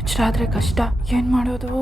ಎಚ್ಚರ ಆದ್ರೆ ಕಷ್ಟ. ಏನ್ ಮಾಡೋದು?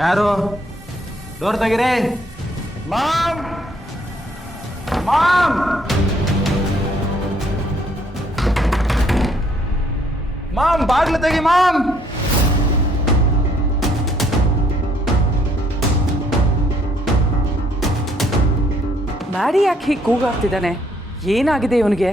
ಯಾರು? ಡೋರ್ ತೆಗಿರಿ. ಮಾಮ್, ಮಾಮ್, ಮಾಮ್, ಬಾಗ್ಲು ತೆಗಿ ಮಾಮ್. ಮ್ಯಾಡಿ ಯಾಕೆ ಹೀಗೆ ಕೂಗಾಡ್ತಿದ್ದಾನೆ? ಏನಾಗಿದೆ ಇವನಿಗೆ?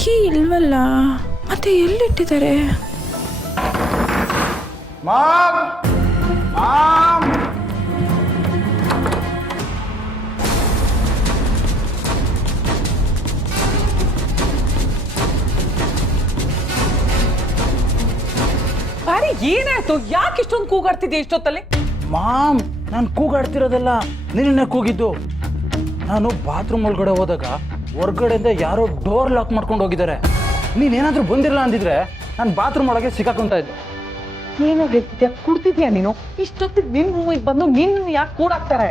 ಕೀ ಇಲ್ವಲ್ಲ, ಮತ್ತೆ ಎಲ್ಲಿಟ್ಟಿದ್ದಾರೆ? ಮಾಮ್, ಮಾಮ್, ಮ್ಯಾಡಿ ಏನಾಯ್ತು? ಯಾಕೆ ಇಷ್ಟೊಂದು ಕೂಗಾಡ್ತಿದ್ಯಾ ಇಷ್ಟೊತ್ತಲ್ಲಿ? ಮಾಮ್, ನಾನು ಕೂಗಾಡ್ತಿರೋದಲ್ಲ, ನಿನ್ನೆ ಕೂಗಿದ್ದು. ನಾನು ಬಾತ್ರೂಮ್ ಒಳಗಡೆ ಹೋದಾಗ ಹೊರ್ಗಡೆಯಿಂದ ಯಾರೋ ಡೋರ್ ಲಾಕ್ ಮಾಡ್ಕೊಂಡು ಹೋಗಿದ್ದಾರೆ. ನೀನೇನಾದ್ರೂ ಬಂದಿರಲ್ಲ ಅಂದಿದ್ರೆ ನಾನು ಬಾತ್ರೂಮ್ ಒಳಗೆ ಸಿಕ್ಕಾಕೊಂತ ಇದ್ದೆ. ಏನೋ ಹೇಳ್ತಿದ್ಯಾ? ಕುಡ್ತಿದ್ಯಾ ನೀನು? ಇಷ್ಟೊತ್ತಿಗೆ ನಿನ್ ರೂಮಿಗೆ ಬಂದು ನಿನ್ನ ಯಾಕೆ ಕೂಡಾಕ್ತಾರೆ?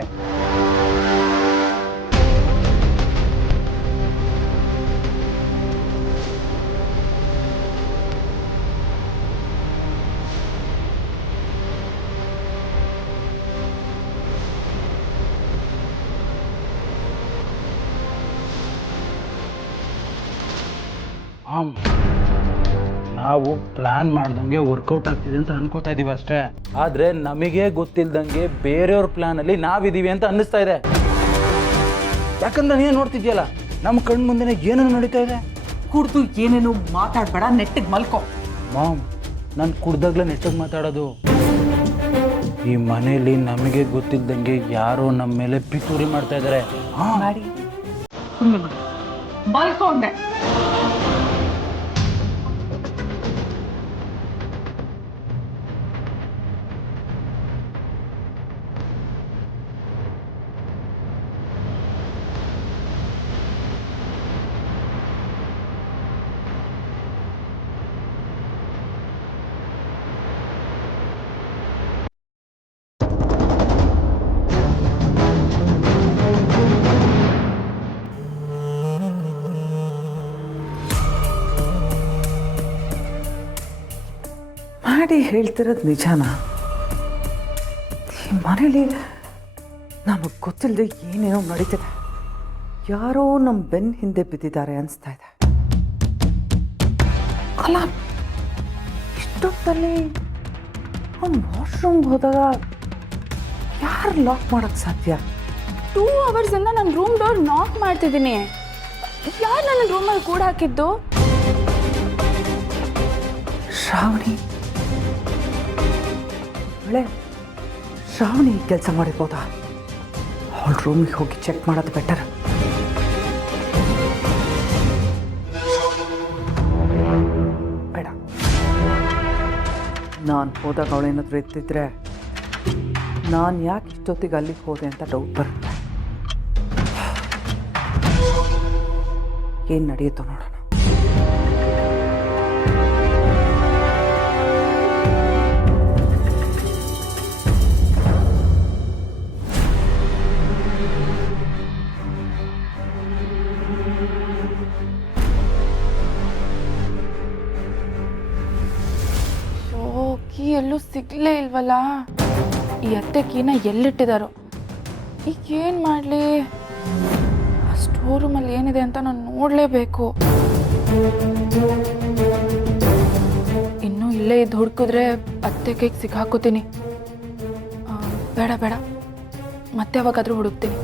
ಮಾಮ್, ನಾವು ಪ್ಲಾನ್ ಮಾಡ್ದಂಗೆ ವರ್ಕೌಟ್ ಆಗ್ತಿದೆ ಅಂತ ಅನ್ಕೋತಾ ಇದೀವಿ ಅಷ್ಟೇ. ಆದ್ರೆ ನಮಗೆ ಗೊತ್ತಿಲ್ದಂಗೆ ಬೇರೆಯವ್ರ ಪ್ಲಾನ್ ಅಲ್ಲಿ ನಾವಿದೀವಿ ಅಂತ ಅನ್ನಿಸ್ತಾ ಇದೆ. ಯಾಕಂದ್ರೆ ನೀನು ನೋಡ್ತಿದ್ಯಲ್ಲ, ನಮ್ಮ ಕಣ್ ಮುಂದೆನೆ ಏನೇನು ನಡೀತಾ ಇದೆ. ಕುಡ್ದು ಏನೇನು ಮಾತಾಡ್ಬೇಡ, ನೆಟ್ಟಿಗೆ ಮಲ್ಕೋ. ಮಾಮ್, ನಾನು ಕುಡ್ದಾಗ್ಲೇ ನೆಟ್ಟಗೆ ಮಾತಾಡೋದು. ಈ ಮನೆಯಲ್ಲಿ ನಮಗೆ ಗೊತ್ತಿಲ್ದಂಗೆ ಯಾರೋ ನಮ್ಮ ಮೇಲೆ ಪಿತೂರಿ ಮಾಡ್ತಾ ಇದ್ದಾರೆ. ಮ್ಯಾಡಿ ಸುಮ್ಮನೆ ಮಲ್ಕೊಂಡೆ. ಮ್ಯಾಡಿ ಹೇಳ್ತಿರೋದು ನಿಜಾನಾ? ಈ ಮನೇಲಿ ನಮಗೆ ಗೊತ್ತಿಲ್ಲದೆ ಏನೇನೋ ನಡೀತಿದೆ. ಯಾರೋ ನಮ್ಮ ಬೆನ್ನ ಹಿಂದೆ ಬಿದ್ದಿದ್ದಾರೆ ಅನಿಸ್ತಾ ಇದೆ. ಅಲ್ಲ, ಇಷ್ಟೊತ್ತಲ್ಲಿ ಅವ್ನು ವಾಶ್ರೂಮ್ಗೆ ಹೋದಾಗ ಯಾರು ಲಾಕ್ ಮಾಡೋಕ್ಕೆ ಸಾಧ್ಯ? 2 hours ಇಂದ ನನ್ನ ರೂಮ್ ಡೋರ್ ನಾಕ್ ಮಾಡ್ತಿದ್ದೀನಿ. ಯಾರು ನನ್ನ ರೂಮಲ್ಲಿ ಕೂಡ ಹಾಕಿದ್ದು? ಶ್ರಾವಣಿ. ಒಳ್ಳೆ ಶ್ರಾವಣಿ ಕೆಲಸ ಮಾಡಿರ್ಬೋದಾ? ಅವಳ ರೂಮಿಗೆ ಹೋಗಿ ಚೆಕ್ ಮಾಡೋದು ಬೆಟರ್. ಬೇಡ, ನಾನು ಹೋದಾಗ ಅವಳೇನಾದರೂ ಎತ್ತಿದ್ರೆ ನಾನು ಯಾಕೆ ಇಷ್ಟೊತ್ತಿಗೆ ಅಲ್ಲಿಗೆ ಹೋದೆ ಅಂತ ಡೌಟ್ ಬರುತ್ತೆ. ಏನು ನಡೆಯುತ್ತೋ ನೋಡೋಣ. ಕೀ ಎಲ್ಲೂ ಸಿಗ್ಲೇ ಇಲ್ವಲ್ಲ. ಈ ಅತ್ತೆ ಕೀನ ಎಲ್ಲಿಟ್ಟಿದಾರೋ. ಈಗ ಏನು ಮಾಡಲಿ? ಆ ಸ್ಟೋರ್ ರೂಮಲ್ಲಿ ಏನಿದೆ ಅಂತ ನಾನು ನೋಡಲೇಬೇಕು. ಇನ್ನೂ ಇಲ್ಲೇ ಇದ್ದು ಹುಡುಕಿದ್ರೆ ಅತ್ತೆ ಕೈಗೆ ಸಿಕ್ಕಾಕೋತೀನಿ. ಬೇಡ ಬೇಡ, ಮತ್ತೆ ಯಾವಾಗಾದರೂ ಹುಡುಕ್ತೀನಿ.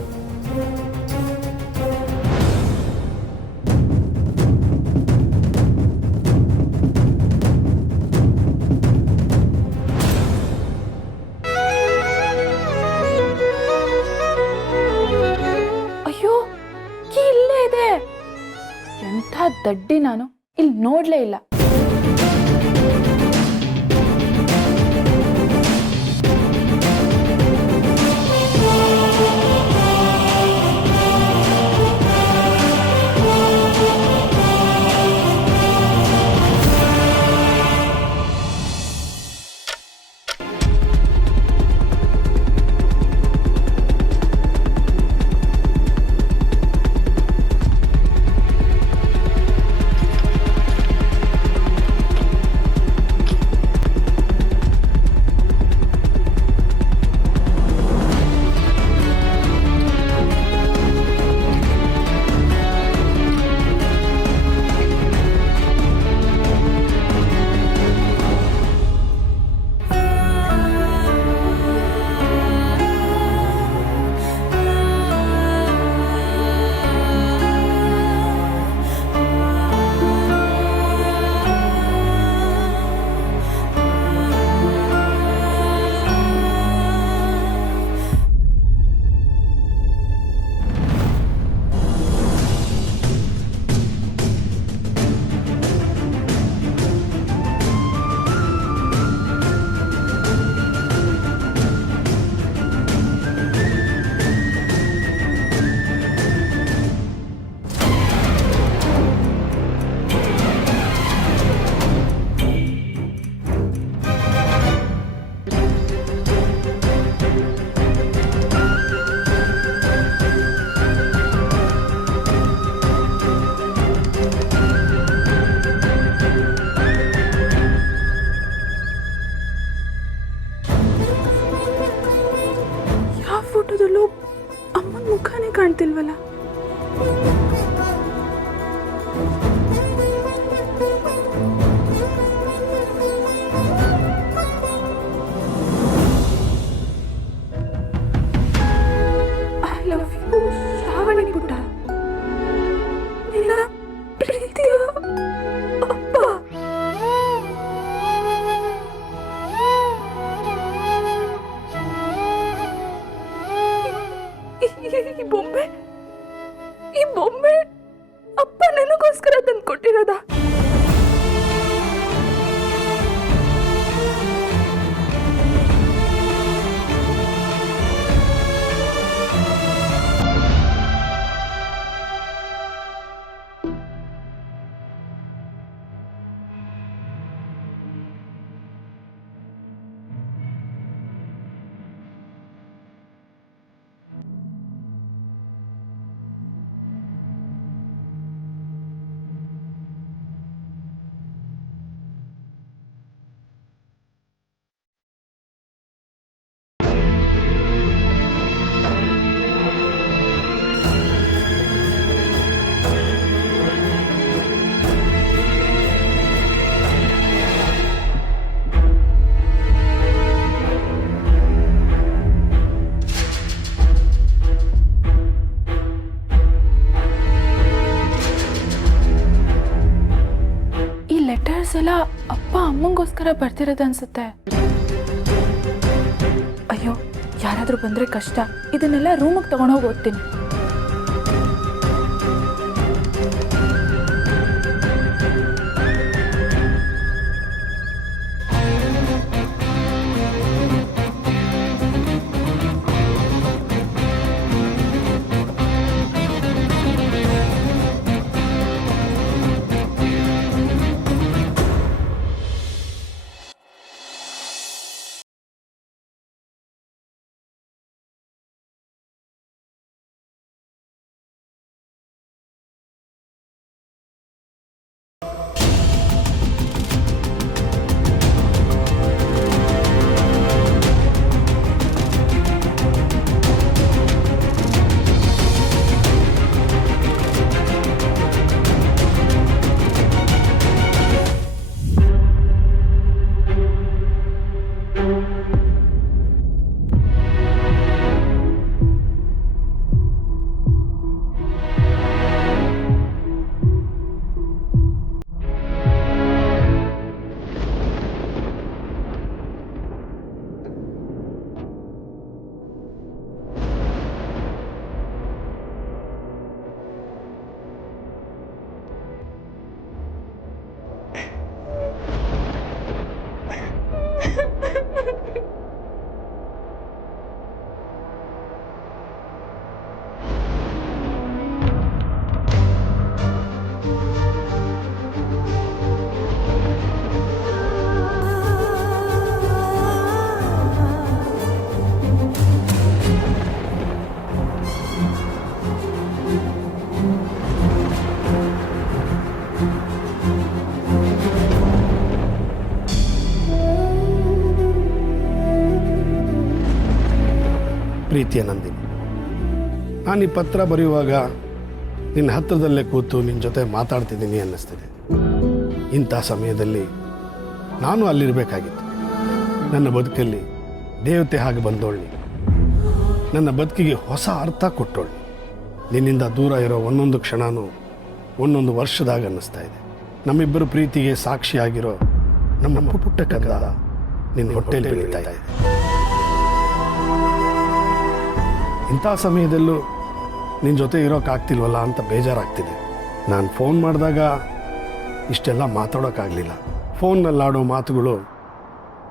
ಎಂಥ ದಡ್ಡಿ ನಾನು, ಇಲ್ಲಿ ನೋಡ್ಲೇ ಇಲ್ಲ. ಫೋಟೋದಲ್ಲೂ ಅಮ್ಮನ ಮುಖನೇ ಕಾಣ್ತಿಲ್ವಲ್ಲ. ಐ ಲವ್ ಯು ಶ್ರಾವಣಿ ಪುಟ್ಟ. ನಿನ್ನ ಪ್ರೀತಿಯ ಅಪ್ಪ. ಈ ಬೊಂಬೆ ಅಪ್ಪ ನನಗೋಸ್ಕರ ತಂದು ಕೊಟ್ಟಿರೋದ? ಎಲ್ಲ ಅಪ್ಪ ಅಮ್ಮಂಗೋಸ್ಕರ ಬರ್ತಿರೋದು ಅನ್ಸುತ್ತೆ. ಅಯ್ಯೋ, ಯಾರಾದ್ರೂ ಬಂದ್ರೆ ಕಷ್ಟ. ಇದನ್ನೆಲ್ಲ ರೂಮಿಗೆ ತಗೊಂಡೋಗಿ ಓದ್ತೀನಿ. ಪ್ರೀತಿಯ ನಂದಿನಿ, ನಾನು ಈ ಪತ್ರ ಬರೆಯುವಾಗ ನಿನ್ನ ಹತ್ತಿರದಲ್ಲೇ ಕೂತು ನಿನ್ನ ಜೊತೆ ಮಾತಾಡ್ತಿದ್ದೀನಿ ಅನ್ನಿಸ್ತಿದೆ. ಇಂಥ ಸಮಯದಲ್ಲಿ ನಾನು ಅಲ್ಲಿರಬೇಕಾಗಿತ್ತು. ನನ್ನ ಬದುಕಲ್ಲಿ ದೇವತೆ ಹಾಗೆ ಬಂದೋಳ್ಳಿ, ನನ್ನ ಬದುಕಿಗೆ ಹೊಸ ಅರ್ಥ ಕೊಟ್ಟೋಳ್ಳಿ. ನಿನ್ನಿಂದ ದೂರ ಇರೋ ಒಂದೊಂದು ಕ್ಷಣನೂ ಒಂದೊಂದು ವರ್ಷದಾಗ ಅನ್ನಿಸ್ತಾ ಇದೆ. ನಮ್ಮಿಬ್ಬರು ಪ್ರೀತಿಗೆ ಸಾಕ್ಷಿಯಾಗಿರೋ ನಮ್ಮ ಪುಟ್ಟ ಕಂದ ನಿನ್ನ ಹೊಟ್ಟೆಯಲ್ಲಿ ಬೆಳೀತಾ ಇದೆ. ಇಂಥ ಸಮಯದಲ್ಲೂ ನಿನ್ನ ಜೊತೆ ಇರೋಕ್ಕಾಗ್ತಿಲ್ವಲ್ಲ ಅಂತ ಬೇಜಾರಾಗ್ತಿದೆ. ನಾನು ಫೋನ್ ಮಾಡಿದಾಗ ಇಷ್ಟೆಲ್ಲ ಮಾತಾಡೋಕ್ಕಾಗಲಿಲ್ಲ. ಫೋನ್ನಲ್ಲಾಡೋ ಮಾತುಗಳು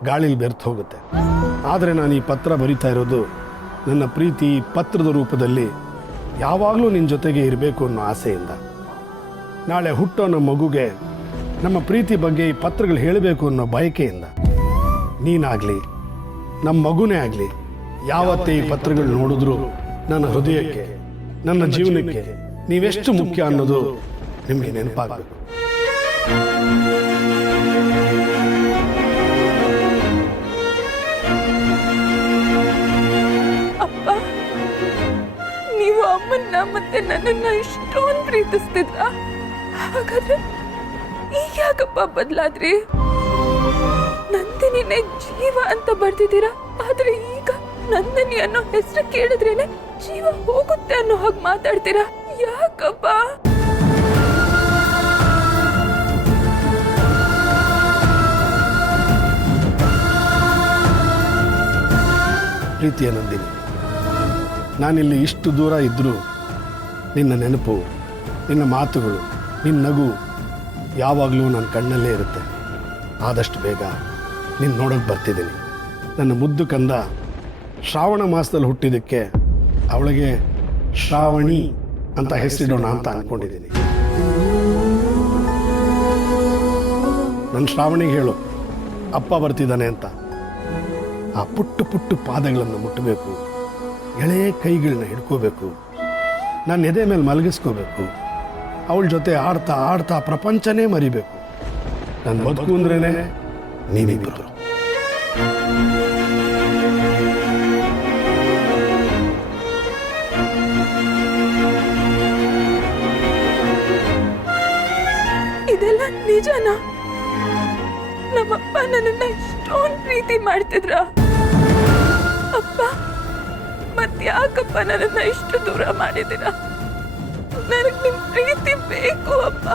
ಗಾಳಿಲಿ ಬೆರ್ತು ಹೋಗುತ್ತೆ. ಆದರೆ ನಾನು ಈ ಪತ್ರ ಬರಿತಾ ಇರೋದು ನನ್ನ ಪ್ರೀತಿ ಪತ್ರದ ರೂಪದಲ್ಲಿ ಯಾವಾಗಲೂ ನಿನ್ನ ಜೊತೆಗೆ ಇರಬೇಕು ಅನ್ನೋ ಆಸೆಯಿಂದ. ನಾಳೆ ಹುಟ್ಟೋ ನಮ್ಮ ಮಗುಗೆ ನಮ್ಮ ಪ್ರೀತಿ ಬಗ್ಗೆ ಈ ಪತ್ರಗಳು ಹೇಳಬೇಕು ಅನ್ನೋ ಬಯಕೆಯಿಂದ. ನೀನಾಗಲಿ ನಮ್ಮ ಮಗುನೇ ಆಗಲಿ ಯಾವತ್ತೇ ಈ ಪತ್ರಗಳು ನೋಡಿದ್ರೂ ನನ್ನ ಹೃದಯಕ್ಕೆ, ನನ್ನ ಜೀವನಕ್ಕೆ ನೀವೆಷ್ಟು ಮುಖ್ಯ ಅನ್ನೋದು ನಿಮಗೆ ನೆನಪಾಗಬೇಕು. ಅಪ್ಪ, ನೀವು ಅಮ್ಮನ್ನ ಮತ್ತೆ ನನ್ನನ್ನ ಇಷ್ಟೊಂದು ಪ್ರೀತಿಸ್ತಿದ್ರ, ಹಾಗಾದ್ರೆ ಈಗ ಯಾಕಪ್ಪ ಬದಲಾದ್ರಿ? ನಂದಿನಿನೇ ಜೀವ ಅಂತ ಬರ್ತಿದ್ದೀರಾ, ಆದ್ರೆ ಈಗ ನಂದಿನಿ ಅನ್ನೋ ಹೆಸರು ಕೇಳಿದ್ರೇನೆ ಜೀವ ಹೋಗುತ್ತೆ ಅನ್ನೋ ಹಾಗೆ ಮಾತಾಡ್ತೀರಾ. ಯಾಕಪ್ಪ? ಪ್ರೀತಿಯ ನಂದಿನಿ, ನಾನಿಲ್ಲಿ ಇಷ್ಟು ದೂರ ಇದ್ದರೂ ನಿನ್ನ ನೆನಪು, ನಿನ್ನ ಮಾತುಗಳು, ನಿನ್ನ ನಗು ಯಾವಾಗಲೂ ನನ್ನ ಕಣ್ಣಲ್ಲೇ ಇರುತ್ತೆ. ಆದಷ್ಟು ಬೇಗ ನಿನ್ನ ನೋಡೋಕೆ ಬರ್ತಿದ್ದೀನಿ. ನನ್ನ ಮುದ್ದು ಕಂದ ಶ್ರಾವಣ ಮಾಸದಲ್ಲಿ ಹುಟ್ಟಿದ್ದಕ್ಕೆ ಅವಳಿಗೆ ಶ್ರಾವಣಿ ಅಂತ ಹೆಸರಿಡೋಣ ಅಂತ ಅಂದ್ಕೊಂಡಿದ್ದೀನಿ. ನನ್ನ ಶ್ರಾವಣಿಗೆ ಹೇಳು ಅಪ್ಪ ಬರ್ತಿದ್ದಾನೆ ಅಂತ. ಆ ಪುಟ್ಟು ಪುಟ್ಟು ಪಾದಗಳನ್ನು ಮುಟ್ಟಬೇಕು, ಎಳೆಯ ಕೈಗಳನ್ನ ಹಿಡ್ಕೋಬೇಕು, ನನ್ನ ಎದೆ ಮೇಲೆ ಮಲಗಿಸ್ಕೋಬೇಕು, ಅವಳ ಜೊತೆ ಆಡ್ತಾ ಆಡ್ತಾ ಪ್ರಪಂಚನೇ ಮರಿಬೇಕು. ನನ್ನ ಬದುಕು ಅಂದ್ರೇನೆ ನೀವಿಬ್ಬರು. ಇದೆಲ್ಲ ನಿಜನಾ? ನಮ್ಮಪ್ಪ ನನ್ನನ್ನ ಇಷ್ಟೊಂದು ಪ್ರೀತಿ ಮಾಡ್ತಿದ್ರ? ಅಪ್ಪ, ಮತ್ಯಾಕಪ್ಪ ನನ್ನನ್ನ ಇಷ್ಟು ದೂರ ಮಾಡಿದಿರ? ನನಗೆ ನಿಮ್ ಪ್ರೀತಿ ಬೇಕು ಅಪ್ಪ,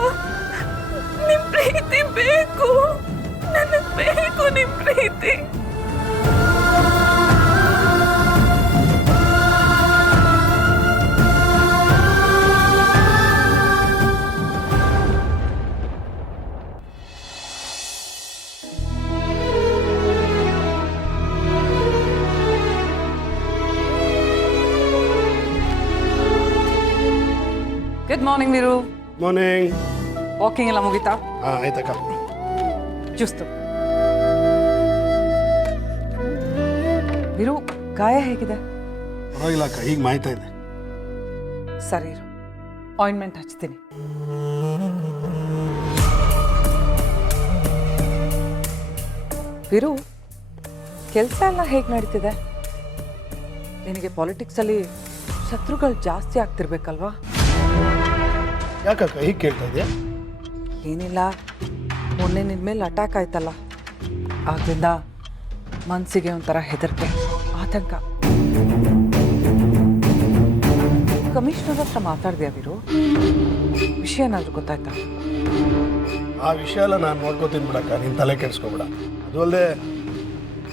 ನಿಮ್ ಪ್ರೀತಿ ಬೇಕು, ನನಗೆ ಬೇಕು ನಿಮ್ ಪ್ರೀತಿ. Good morning Veeru. Morning. Walking ಎಲ್ಲ ಮುಗಿತಾ? ಆಯ್ತಕ್ಕ. ಚುಸ್ತು. ವೀರು, ಗಾಯ ಹೇಗಿದೆ? ಪರವಾಗಿಲ್ಲ ಅಕ್ಕ, ಈಗ ಮಾಯ್ತಾ ಇದೆ. ಸರಿ ಇರು, ಆಯಿಂಟ್ಮೆಂಟ್ ಹಚ್ತೀನಿ. ವೀರು, ಕೆಲಸ ಎಲ್ಲ ಹೇಗೆ ನಡೀತಿದೆ? ನಿನಗೆ ಪಾಲಿಟಿಕ್ಸಲ್ಲಿ ಶತ್ರುಗಳು ಜಾಸ್ತಿ ಆಗ್ತಿರ್ಬೇಕಲ್ವಾ? ಯಾಕಕ್ಕ ಹೀಗೆ ಕೇಳ್ತಾ ಇದೆಯಾ? ಏನಿಲ್ಲ, ಮೊನ್ನೆ ನಿನ್ನ ಮೇಲೆ ಅಟ್ಯಾಕ್ ಆಯ್ತಲ್ಲ, ಆದ್ದರಿಂದ ಮನಸ್ಸಿಗೆ ಒಂಥರ ಹೆದರಿಕೆ, ಆತಂಕ. ಕಮಿಷನರ್ ಹತ್ರ ಮಾತಾಡಿದ್ಯಾ ವೀರು? ವಿಷಯ ಏನಾದರೂ ಗೊತ್ತಾಯ್ತಾ? ಆ ವಿಷಯ ಎಲ್ಲ ನಾನು ನೋಡ್ಕೋತೀನಿ ಬಿಡಕ್ಕ, ನೀನು ತಲೆ ಕೆಡಿಸ್ಕೊಬೇಡ. ಅದು ಅಲ್ಲದೆ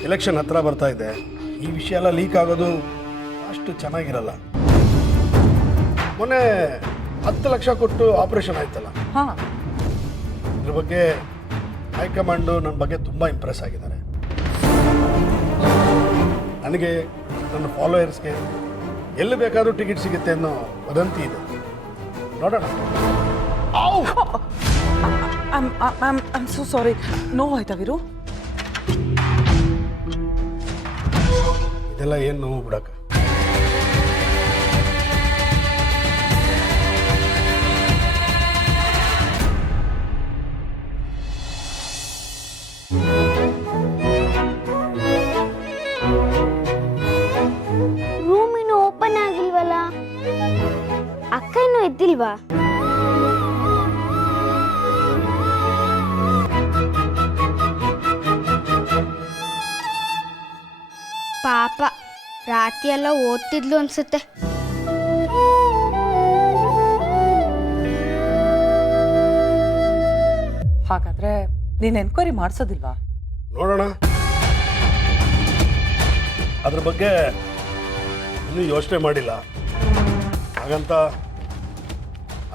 ಎಲೆಕ್ಷನ್ ಹತ್ರ ಬರ್ತಾ ಇದೆ, ಈ ವಿಷಯ ಎಲ್ಲ ಲೀಕ್ ಆಗೋದು ಅಷ್ಟು ಚೆನ್ನಾಗಿರಲ್ಲ. ಮೊನ್ನೆ 10 ಲಕ್ಷ ಕೊಟ್ಟು ಆಪರೇಷನ್ ಆಯ್ತಲ್ಲ, ಹಾಂ, ಇದ್ರ ಬಗ್ಗೆ ಹೈಕಮಾಂಡು ನನ್ನ ಬಗ್ಗೆ ತುಂಬ ಇಂಪ್ರೆಸ್ ಆಗಿದ್ದಾರೆ. ನನಗೆ, ನನ್ನ ಫಾಲೋಯರ್ಸ್ಗೆ ಎಲ್ಲಿ ಬೇಕಾದರೂ ಟಿಕೆಟ್ ಸಿಗುತ್ತೆ ಅನ್ನೋ ವದಂತಿ ಇದೆ. ನೋಡೋಣ. I'm so sorry. ನೋವಾಯ್ತಾ ವೀರು? ಇದೆಲ್ಲ ಏನು ನೋವು ಬಿಡಕ್ಕ. ಗೊತ್ತಿಲ್ವಾ? ಪಾಪ ರಾತ್ರಿ ಎಲ್ಲ ಓದ್ತಿದ್ಲು ಅನ್ಸುತ್ತೆ. ಹಾಗಾದ್ರೆ ನೀನು ಎನ್ಕ್ವೈರಿ ಮಾಡಿಸೋದಿಲ್ವಾ? ನೋಡೋಣ, ಅದ್ರ ಬಗ್ಗೆ ಇನ್ನೂ ಯೋಚನೆ ಮಾಡಿಲ್ಲ. ಹಾಗಂತ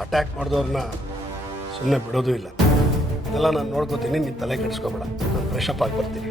ಅಟ್ಯಾಕ್ ಮಾಡಿದವ್ರನ್ನ ಸುಮ್ಮನೆ ಬಿಡೋದು ಇಲ್ಲ. ಅದೆಲ್ಲ ನಾನು ನೋಡ್ಕೋತೀನಿ, ನೀನು ತಲೆ ಕೆಡಿಸ್ಕೋಬೇಡ. ನಾನು ಫ್ರೆಶ್ ಅಪ್ ಆಗಿ ಬರ್ತೀನಿ.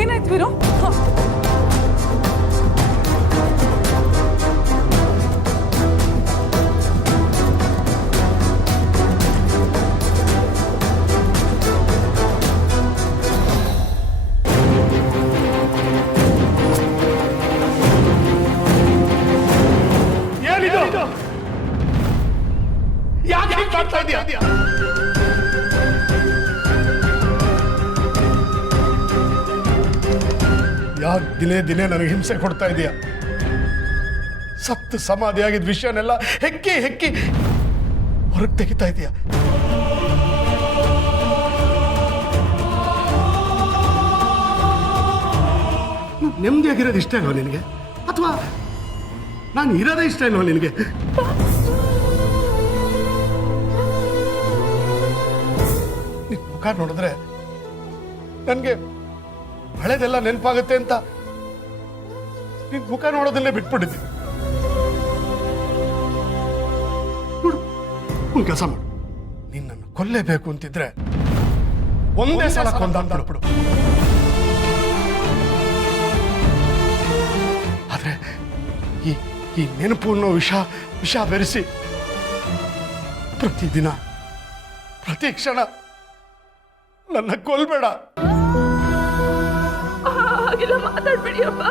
ಏನಾಯ್ತು ವೀರು? ಏನಿದು? ಯಾಕೆ ಹೀಗೆ ಮಾಡ್ತಾ ಇದೀಯ? ಯಾಕೆ ದಿನೇ ದಿನೇ ನನಗೆ ಹಿಂಸೆ ಕೊಡ್ತಾ ಇದೀಯ? ಸತ್ತು ಸಮಾಧಿಯಾಗಿದ್ದ ವಿಷಯನೆಲ್ಲ ಹೆಕ್ಕಿ ಹೆಕ್ಕಿ ಹೊರಗೆ ತೆಗಿತಾ ಇದೀಯ. ನೆಮ್ಮದಿಯಾಗಿರೋದು ಇಷ್ಟ ಇಲ್ವಾ ನಿನಗೆ? ಅಥವಾ ನಾನು ಇರೋದೇ ಇಷ್ಟ ಇಲ್ವಾ ನಿನಗೆ? ನಿನ್ ಮುಖ ನೋಡಿದ್ರೆ ನನಗೆ ಹಳೆದೆಲ್ಲ ನೆನಪಾಗುತ್ತೆ ಅಂತ ನಿನ್ ಮುಖ ನೋಡೋದನ್ನೇ ಬಿಟ್ಬಿಟ್ಟಿದ್ದೀನಿ. ನೋಡು, ಒಂದು ಕೆಲಸ ಮಾಡು. ನಿನ್ನನ್ನು ಕೊಲ್ಲೇಬೇಕು ಅಂತಿದ್ರೆ ಒಂದೇ ಸಲ ಕೊಂದಾಡ್ಬಿಡು. ಆದ್ರೆ ಈ ನೆನಪು ಅನ್ನೋ ವಿಷ ಬೆರೆಸಿ ಪ್ರತಿದಿನ ಪ್ರತಿ ಕ್ಷಣ ನನ್ನ ಕೊಲ್ಬೇಡ. ಹಾಗೆಲ್ಲ ಮಾತಾಡ್ಬೇಡಿ ಅಪ್ಪ.